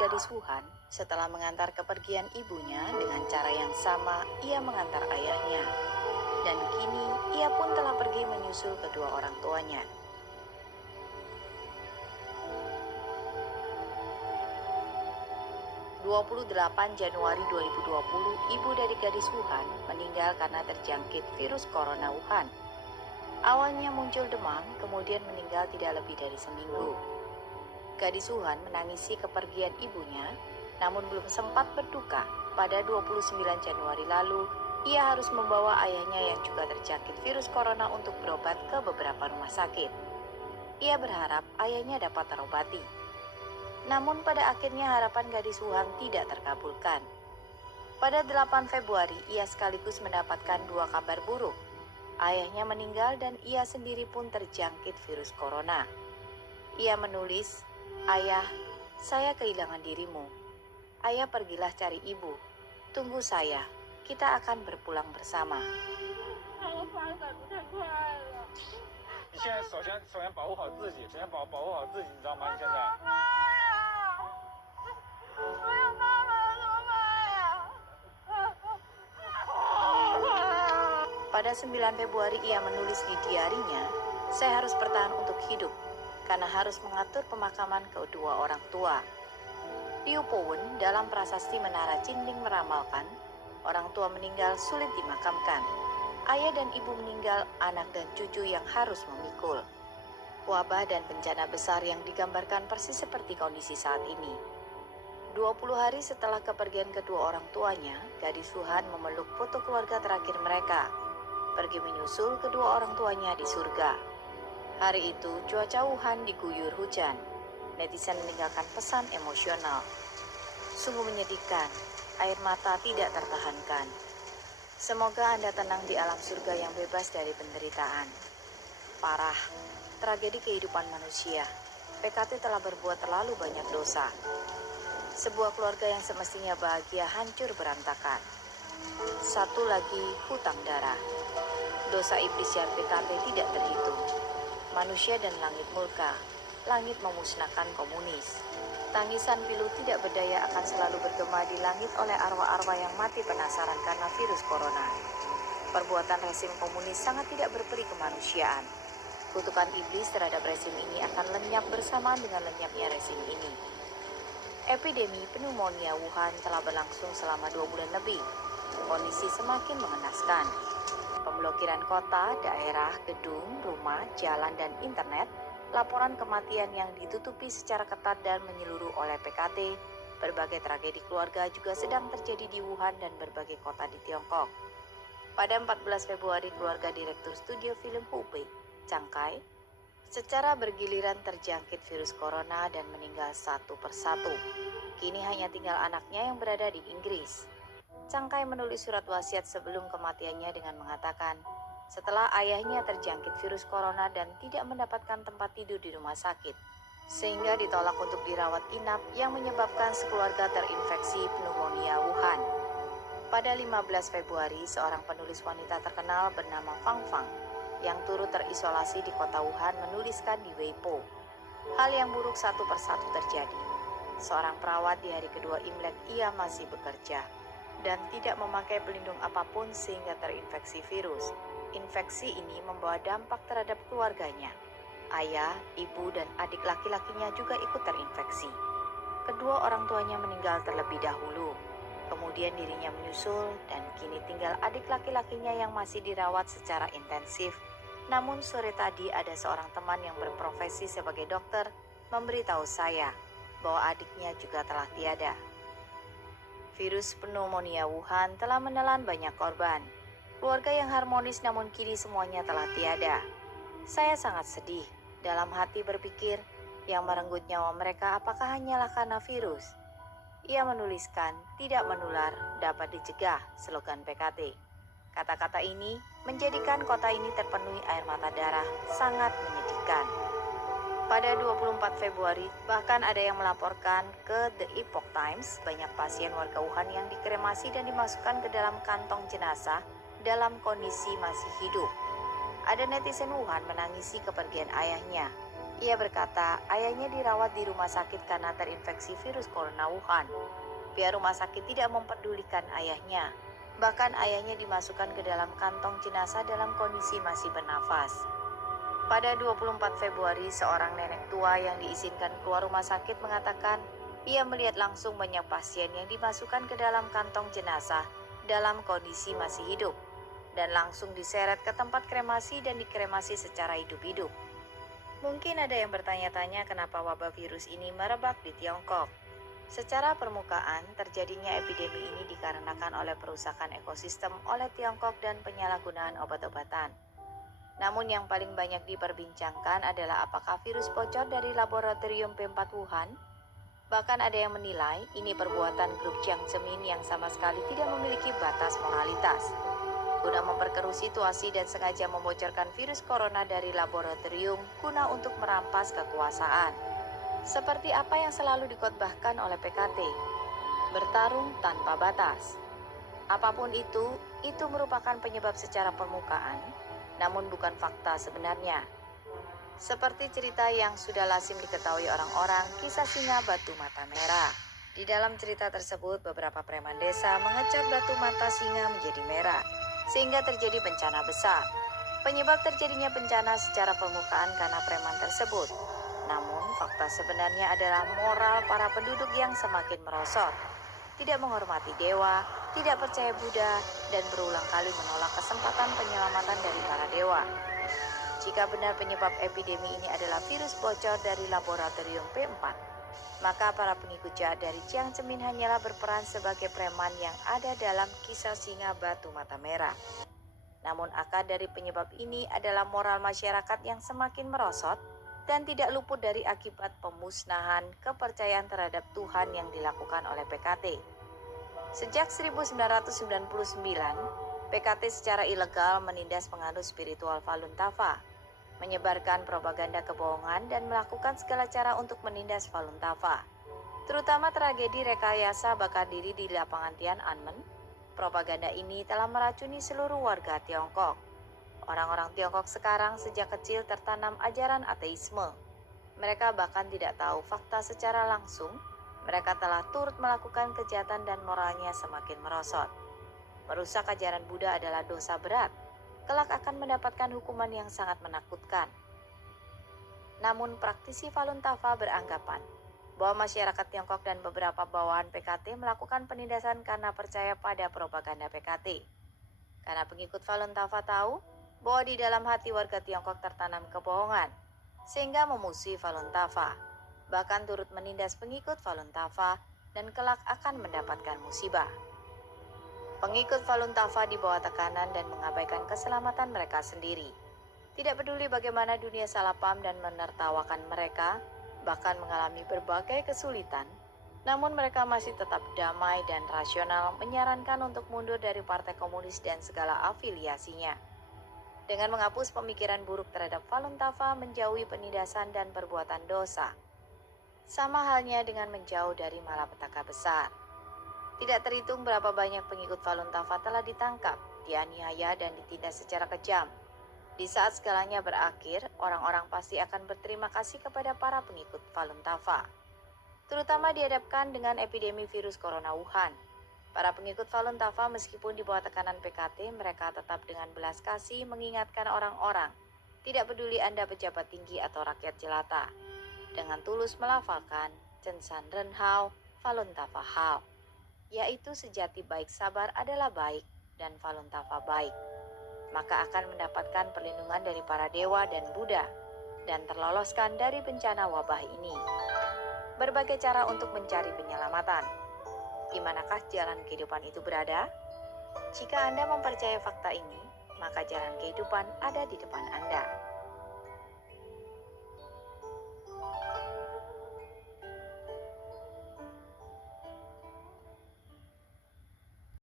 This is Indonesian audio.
gadis Wuhan, setelah mengantar kepergian ibunya dengan cara yang sama ia mengantar ayahnya. Dan kini ia pun telah pergi menyusul kedua orang tuanya. 28 Januari 2020, ibu dari gadis Wuhan meninggal karena terjangkit virus corona Wuhan. Awalnya muncul demam, kemudian meninggal tidak lebih dari seminggu. Gadis Wuhan menangisi kepergian ibunya, namun belum sempat berduka. Pada 29 Januari lalu, ia harus membawa ayahnya yang juga terjangkit virus corona untuk berobat ke beberapa rumah sakit. Ia berharap ayahnya dapat terobati. Namun pada akhirnya harapan gadis Wuhan tidak terkabulkan. Pada 8 Februari, ia sekaligus mendapatkan dua kabar buruk. Ayahnya meninggal dan ia sendiri pun terjangkit virus corona. Ia menulis, "Ayah, saya kehilangan dirimu. Ayah pergilah cari ibu. Tunggu saya, kita akan berpulang bersama." 你现在首先保护好自己，首先保护好自己，你知道吗？你现在。 Pada 9 Februari ia menulis di diarinya, "Saya harus bertahan untuk hidup, karena harus mengatur pemakaman kedua orang tua." Liu Powen dalam prasasti Menara Cinding meramalkan, orang tua meninggal sulit dimakamkan. Ayah dan ibu meninggal, anak dan cucu yang harus memikul. Wabah dan bencana besar yang digambarkan persis seperti kondisi saat ini. 20 hari setelah kepergian kedua orang tuanya, gadis Wuhan memeluk foto keluarga terakhir mereka. Pergi menyusul kedua orang tuanya di surga. Hari itu, cuaca Wuhan diguyur hujan. Netizen meninggalkan pesan emosional. Sungguh menyedihkan, air mata tidak tertahankan. Semoga Anda tenang di alam surga yang bebas dari penderitaan. Parah, tragedi kehidupan manusia. PKT telah berbuat terlalu banyak dosa. Sebuah keluarga yang semestinya bahagia hancur berantakan. Satu lagi, hutang darah. Dosa iblis yang PKT tidak terhitung. Manusia dan langit murka. Langit memusnahkan komunis. Tangisan pilu tidak berdaya akan selalu bergema di langit oleh arwah-arwah yang mati penasaran karena virus corona. Perbuatan rezim komunis sangat tidak berperi kemanusiaan. Kutukan iblis terhadap rezim ini akan lenyap bersamaan dengan lenyapnya rezim ini. Epidemi pneumonia Wuhan telah berlangsung selama 2 bulan lebih. Kondisi semakin mengenaskan. Pemblokiran kota, daerah, gedung, rumah, jalan, dan internet, laporan kematian yang ditutupi secara ketat dan menyeluruh oleh PKT, berbagai tragedi keluarga juga sedang terjadi di Wuhan dan berbagai kota di Tiongkok. Pada 14 Februari, keluarga Direktur Studio Film Hubei, Chang Kai, secara bergiliran terjangkit virus corona dan meninggal satu persatu. Kini hanya tinggal anaknya yang berada di Inggris. Chang Kai menulis surat wasiat sebelum kematiannya dengan mengatakan, setelah ayahnya terjangkit virus corona dan tidak mendapatkan tempat tidur di rumah sakit, sehingga ditolak untuk dirawat inap yang menyebabkan sekeluarga terinfeksi pneumonia Wuhan. Pada 15 Februari, seorang penulis wanita terkenal bernama Fang Fang yang turut terisolasi di kota Wuhan menuliskan di Weibo, hal yang buruk satu persatu terjadi. Seorang perawat di hari kedua Imlek ia masih bekerja dan tidak memakai pelindung apapun sehingga terinfeksi virus. Infeksi ini membawa dampak terhadap keluarganya. Ayah, ibu, dan adik laki-lakinya juga ikut terinfeksi. Kedua orang tuanya meninggal terlebih dahulu. Kemudian dirinya menyusul dan kini tinggal adik laki-lakinya yang masih dirawat secara intensif. Namun sore tadi ada seorang teman yang berprofesi sebagai dokter memberitahu saya bahwa adiknya juga telah tiada. Virus pneumonia Wuhan telah menelan banyak korban. Keluarga yang harmonis namun kini semuanya telah tiada. Saya sangat sedih. Dalam hati berpikir, yang merenggut nyawa mereka apakah hanyalah karena virus? Ia menuliskan, tidak menular, dapat dicegah, slogan PKT. Kata-kata ini menjadikan kota ini terpenuhi air mata darah, sangat menyedihkan. Pada 24 Februari, bahkan ada yang melaporkan ke The Epoch Times banyak pasien warga Wuhan yang dikremasi dan dimasukkan ke dalam kantong jenazah dalam kondisi masih hidup. Ada netizen Wuhan menangisi kepergian ayahnya. Ia Ia berkata ayahnya dirawat di rumah sakit karena terinfeksi virus corona Wuhan. Pihak rumah sakit tidak mempedulikan ayahnya. Bahkan ayahnya dimasukkan ke dalam kantong jenazah dalam kondisi masih bernafas. Pada 24 Februari, seorang nenek tua yang diizinkan keluar rumah sakit mengatakan ia melihat langsung banyak pasien yang dimasukkan ke dalam kantong jenazah dalam kondisi masih hidup dan langsung diseret ke tempat kremasi dan dikremasi secara hidup-hidup. Mungkin ada yang bertanya-tanya kenapa wabah virus ini merebak di Tiongkok. Secara permukaan, terjadinya epidemi ini dikarenakan oleh perusakan ekosistem oleh Tiongkok dan penyalahgunaan obat-obatan. Namun yang paling banyak diperbincangkan adalah apakah virus bocor dari laboratorium P4 Wuhan. Bahkan ada yang menilai ini perbuatan grup Jiang Zemin yang sama sekali tidak memiliki batas moralitas. Guna memperkeruh situasi dan sengaja membocorkan virus corona dari laboratorium guna untuk merampas kekuasaan. Seperti apa yang selalu dikotbahkan oleh PKT, bertarung tanpa batas. Apapun itu merupakan penyebab secara permukaan, namun bukan fakta sebenarnya. Seperti cerita yang sudah lazim diketahui orang-orang, kisah singa batu mata merah. Di dalam cerita tersebut, beberapa preman desa mengecat batu mata singa menjadi merah, sehingga terjadi bencana besar. Penyebab terjadinya bencana secara permukaan karena preman tersebut. Namun, fakta sebenarnya adalah moral para penduduk yang semakin merosot. Tidak menghormati dewa, tidak percaya Buddha, dan berulang kali menolak kesempatan penyelamatan dari para dewa. Jika benar penyebab epidemi ini adalah virus bocor dari laboratorium P4, maka para pengikut jahat dari Jiang Zemin hanyalah berperan sebagai preman yang ada dalam kisah singa batu mata merah. Namun akar dari penyebab ini adalah moral masyarakat yang semakin merosot dan tidak luput dari akibat pemusnahan kepercayaan terhadap Tuhan yang dilakukan oleh PKT. Sejak 1999, PKT secara ilegal menindas penganut spiritual Falun Tafa, menyebarkan propaganda kebohongan dan melakukan segala cara untuk menindas Falun Tafa. Terutama tragedi rekayasa bakar diri di lapangan Tiananmen. Propaganda ini telah meracuni seluruh warga Tiongkok. Orang-orang Tiongkok sekarang sejak kecil tertanam ajaran ateisme. Mereka bahkan tidak tahu fakta secara langsung. Mereka telah turut melakukan kejahatan dan moralnya semakin merosot. Merusak ajaran Buddha adalah dosa berat. Kelak akan mendapatkan hukuman yang sangat menakutkan. Namun praktisi Falun Tafa beranggapan bahwa masyarakat Tiongkok dan beberapa bawahan PKT melakukan penindasan karena percaya pada propaganda PKT. Karena pengikut Falun Tafa tahu bahwa di dalam hati warga Tiongkok tertanam kebohongan, sehingga memusuhi Falun Tafa, bahkan turut menindas pengikut Falun Tafa dan kelak akan mendapatkan musibah. Pengikut Falun Tafa di bawah tekanan dan mengabaikan keselamatan mereka sendiri. Tidak peduli bagaimana dunia salah paham dan menertawakan mereka, bahkan mengalami berbagai kesulitan, namun mereka masih tetap damai dan rasional menyarankan untuk mundur dari Partai Komunis dan segala afiliasinya. Dengan menghapus pemikiran buruk terhadap Falun Tafa, menjauhi penindasan dan perbuatan dosa. Sama halnya dengan menjauh dari malapetaka besar. Tidak terhitung berapa banyak pengikut Falun Tafa telah ditangkap, dianiaya dan ditindas secara kejam. Di saat segalanya berakhir, orang-orang pasti akan berterima kasih kepada para pengikut Falun Tafa. Terutama dihadapkan dengan epidemi virus corona Wuhan. Para pengikut Falun Tafa meskipun di bawah tekanan PKT, mereka tetap dengan belas kasih mengingatkan orang-orang, tidak peduli Anda pejabat tinggi atau rakyat jelata, dengan tulus melafalkan Chen San Ren Hao, Falun Tafa Hao, yaitu sejati baik sabar adalah baik dan Falun Tafa baik, maka akan mendapatkan perlindungan dari para dewa dan Buddha dan terloloskan dari bencana wabah ini. Berbagai cara untuk mencari penyelamatan. Di manakah jalan kehidupan itu berada? Jika Anda mempercayai fakta ini, maka jalan kehidupan ada di depan Anda.